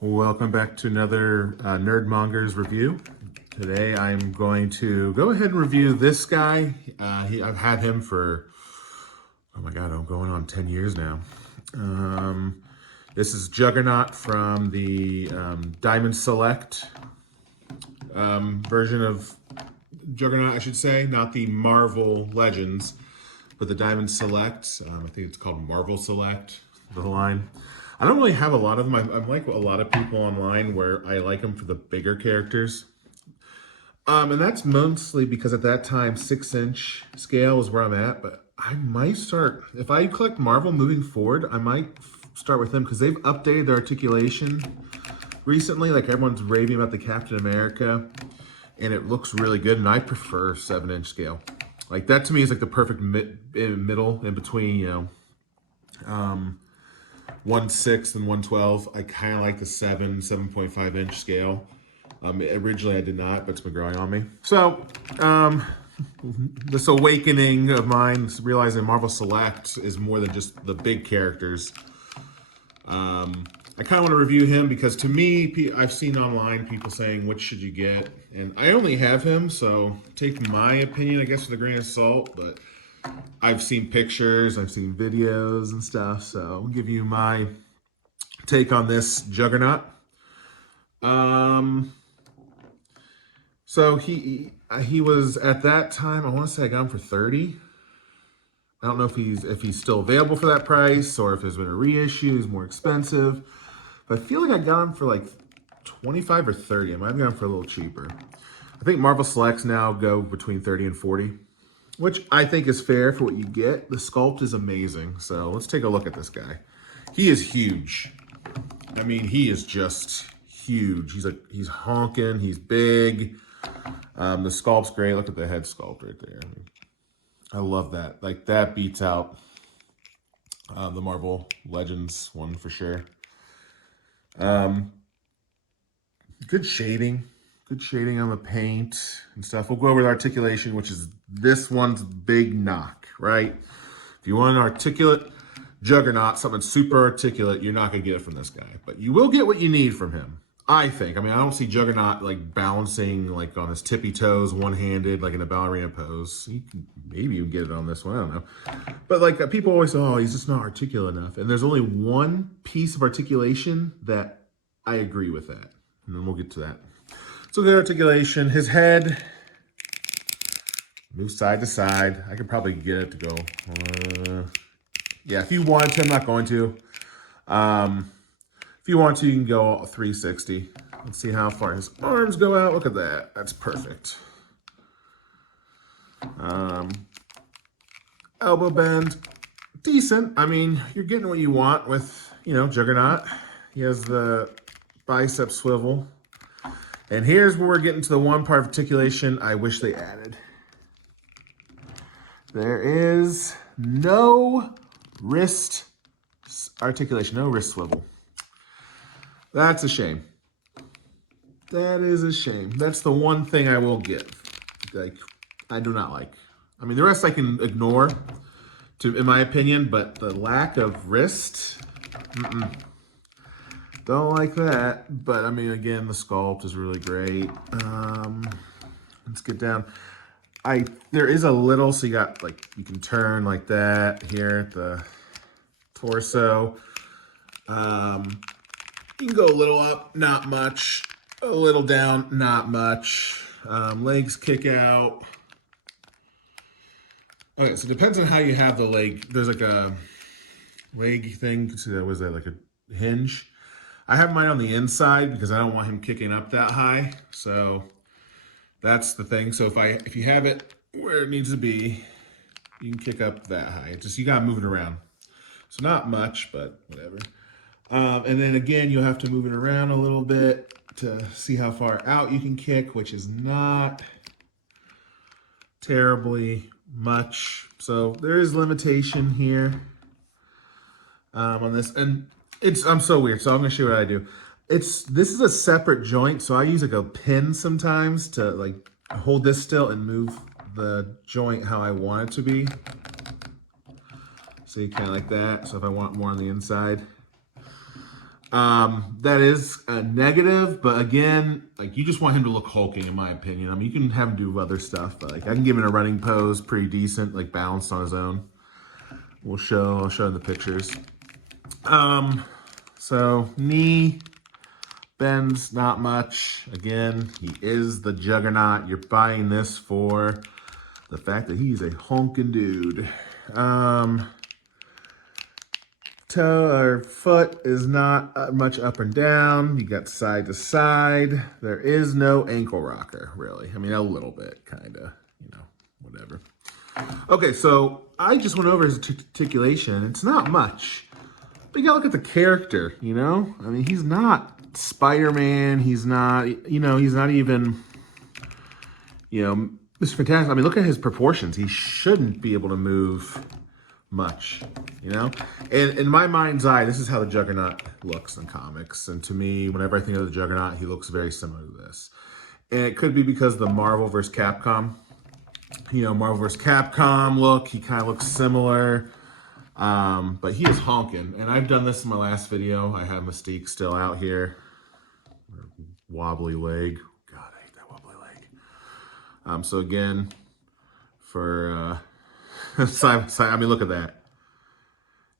Welcome back to another Nerdmongers review. Today I'm going to go ahead and review this guy. I've had him for, oh my god, I'm going on 10 years now. This is Juggernaut from the Diamond Select version of Juggernaut, I should say. Not the Marvel Legends, but the Diamond Select. I think it's called Marvel Select, the line. I don't really have a lot of them. I'm like a lot of people online where I like them for the bigger characters. And that's mostly because at that time, 6-inch scale is where I'm at. But I might start, if I collect Marvel moving forward, I might start with them because they've updated their articulation recently. Like everyone's raving about the Captain America, and it looks really good. And I prefer 7-inch scale. Like that to me is like the perfect middle in between, 1/6 and 1/12. I kind of like the 7.5 inch scale. Originally I did not, but it's been growing on me. So, this awakening of mine, realizing Marvel Select is more than just the big characters. I kind of want to review him because to me, I've seen online people saying, which should you get? And I only have him, so take my opinion, I guess, with a grain of salt, but I've seen pictures, I've seen videos and stuff, so I'll give you my take on this Juggernaut. So he was at that time, I want to say I got him for 30. I don't know if he's still available for that price or if there's been a reissue, he's more expensive. But I feel like I got him for like 25 or 30. I might have got him for a little cheaper. I think Marvel Selects now go between 30 and 40. Which I think is fair for what you get. The sculpt is amazing. So let's take a look at this guy. He is huge. I mean, he is just huge. He's honking. He's big. The sculpt's great. Look at the head sculpt right there. I love that. Like that beats out the Marvel Legends one for sure. Good shading. Good shading on the paint and stuff. We'll go over the articulation, which is this one's big knock, right? If you want an articulate Juggernaut, something super articulate, you're not going to get it from this guy. But you will get what you need from him, I think. I mean, I don't see Juggernaut like balancing like on his tippy toes, one-handed, like in a ballerina pose. Maybe you can get it on this one, I don't know. But like people always say, oh, he's just not articulate enough. And there's only one piece of articulation that I agree with that. And then we'll get to that. So good articulation. His head moves side to side. I could probably get it to go. Yeah, if you want to, I'm not going to. If you want to, you can go 360. Let's see how far his arms go out. Look at that. That's perfect. Elbow bend, decent. I mean, you're getting what you want with, Juggernaut. He has the bicep swivel. And here's where we're getting to the one part of articulation I wish they added. There is no wrist articulation, no wrist swivel. That's a shame. That is a shame. That's the one thing I will give. Like, I do not like. I mean, the rest I can ignore, in my opinion, but the lack of wrist, don't like that, but I mean, again, the sculpt is really great. Let's get down. There is a little, so you got like, you can turn like that here at the torso. You can go a little up, not much. A little down, not much. Legs kick out. Okay, so it depends on how you have the leg. There's like a leg thing. See, that was that like a hinge. I have mine on the inside because I don't want him kicking up that high. So that's the thing. So if you have it where it needs to be, you can kick up that high. It's just you gotta move it around. So not much, but whatever. And then again, you'll have to move it around a little bit to see how far out you can kick, which is not terribly much. So there is limitation here on this. And I'm so weird, so I'm gonna show you what I do. This is a separate joint, so I use like a pin sometimes to like hold this still and move the joint how I want it to be. So you kind of like that. So if I want more on the inside, That is a negative, but again, like you just want him to look hulking, in my opinion. I mean, you can have him do other stuff, but like I can give him a running pose, pretty decent, like balanced on his own. I'll show the pictures. So knee bends not much. Again, he is the Juggernaut. You're buying this for the fact that he's a honking dude. Toe or foot is not much up and down. You got side to side. There is no ankle rocker, really. I mean, a little bit, kind of, whatever. Okay, so I just went over his articulation. It's not much. But you gotta look at the character, I mean, he's not Spider-Man. He's not, he's not even, Mr. Fantastic. I mean, look at his proportions. He shouldn't be able to move much, And in my mind's eye, this is how the Juggernaut looks in comics. And to me, whenever I think of the Juggernaut, he looks very similar to this. And it could be because the Marvel vs. Capcom, Marvel vs. Capcom look, he kind of looks similar. But he is honking. And I've done this in my last video. I have Mystique still out here. Wobbly leg. God, I hate that wobbly leg. So again, for I mean, look at that.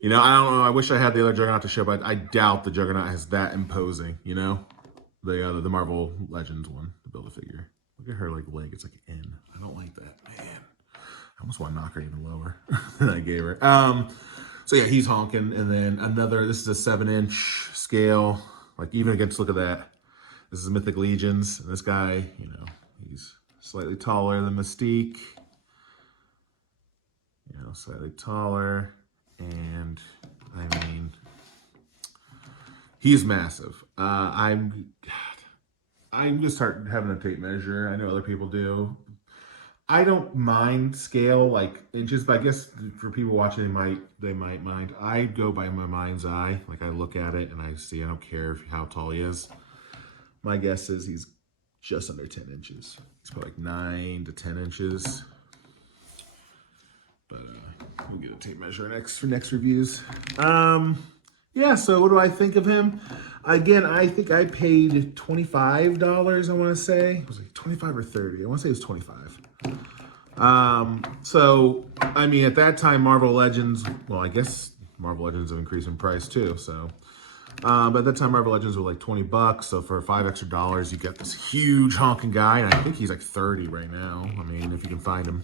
I don't know. I wish I had the other Juggernaut to show, but I doubt the Juggernaut is that imposing. The Marvel Legends one, the Build-A-Figure. Look at her leg. It's like an N. I don't like that, man. I almost want to knock her even lower than I gave her. So yeah, he's honking, and then another. This is a 7-inch scale. Like even against, look at that. This is Mythic Legions, and this guy, he's slightly taller than Mystique. Slightly taller, and I mean, he's massive. I'm gonna start having a tape measure. I know other people do. I don't mind scale like inches, but I guess for people watching, they might mind. I go by my mind's eye. Like I look at it and I see. I don't care how tall he is. My guess is he's just under 10 inches. He's probably like 9 to 10 inches. But we'll get a tape measure for next reviews. Yeah, so what do I think of him? Again, I think I paid $25, I want to say. It was like 25 or 30. I want to say it was 25. So, I mean, at that time, Marvel Legends, well, I guess Marvel Legends have increased in price too, so. But at that time, Marvel Legends were like $20, so for $5 extra, you get this huge honking guy, and I think he's like 30 right now. I mean, if you can find him.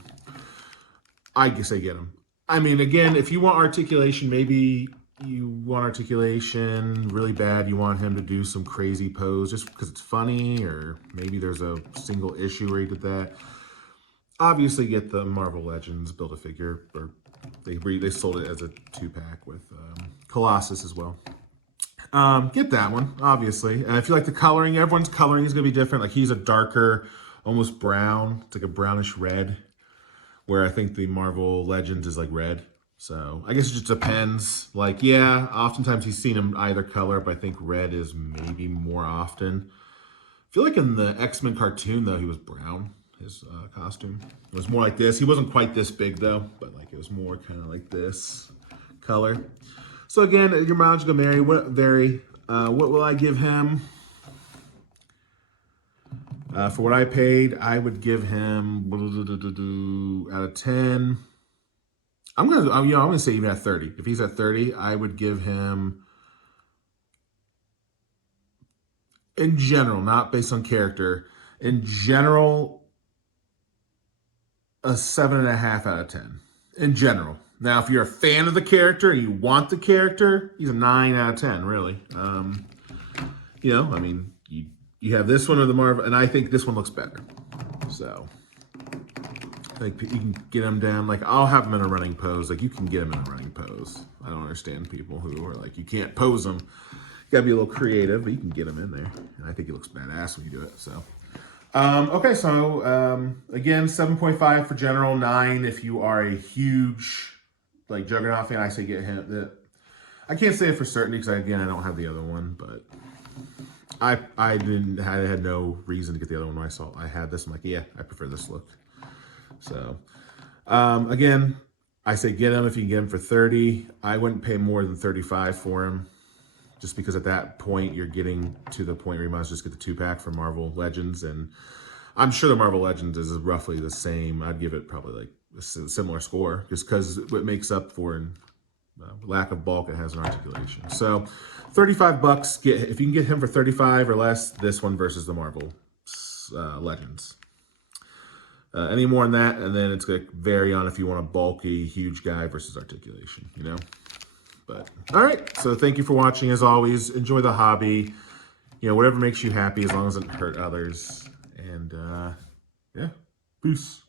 I guess I get him. I mean, again, if you want articulation, maybe you want articulation really bad. You want him to do some crazy pose just because it's funny, or maybe there's a single issue where he did that. Obviously, get the Marvel Legends Build-A-Figure, or they sold it as a 2-pack with Colossus as well. Get that one, obviously. And if you like the coloring, everyone's coloring is going to be different. Like he's a darker, almost brown. It's like a brownish red. Where I think the Marvel Legends is like red. So I guess it just depends. Like, yeah, oftentimes he's seen him either color, but I think red is maybe more often. I feel like in the X-Men cartoon, though, he was brown, his costume. It was more like this. He wasn't quite this big, though, but like it was more kind of like this color. So again, your mileage will vary. What will I give him? For what I paid, I would give him out of 10. I'm gonna say even at 30. If he's at 30, I would give him, in general, not based on character, in general, a 7.5 out of 10. In general. Now, if you're a fan of the character and you want the character, he's a 9 out of 10, really. I mean, you have this one or the Marvel, and I think this one looks better. So, like you can get him down. Like I'll have him in a running pose. Like you can get him in a running pose. I don't understand people who are like you can't pose him. You gotta be a little creative, but you can get him in there. And I think he looks badass when you do it. So, okay. So again, 7.5 for general, 9 if you are a huge like Juggernaut fan. I say get him. I can't say it for certain because I don't have the other one, but. I had no reason to get the other one when I had this. I'm like, yeah, I prefer this look. So, again, I say get him if you can get him for 30. I wouldn't pay more than 35 for him. just because at that point you're getting to the point where you might as well just get the 2-pack for Marvel Legends, and I'm sure the Marvel Legends is roughly the same. I'd give it probably like a similar score, just because what makes up for in lack of bulk, it has an articulation. So $35. If you can get him for 35 or less, this one versus the Marvel Legends. Any more than that, and then it's going to vary on if you want a bulky, huge guy versus articulation, you know? But, all right. So thank you for watching. As always, enjoy the hobby. You know, whatever makes you happy, as long as it doesn't hurt others. And, yeah, peace.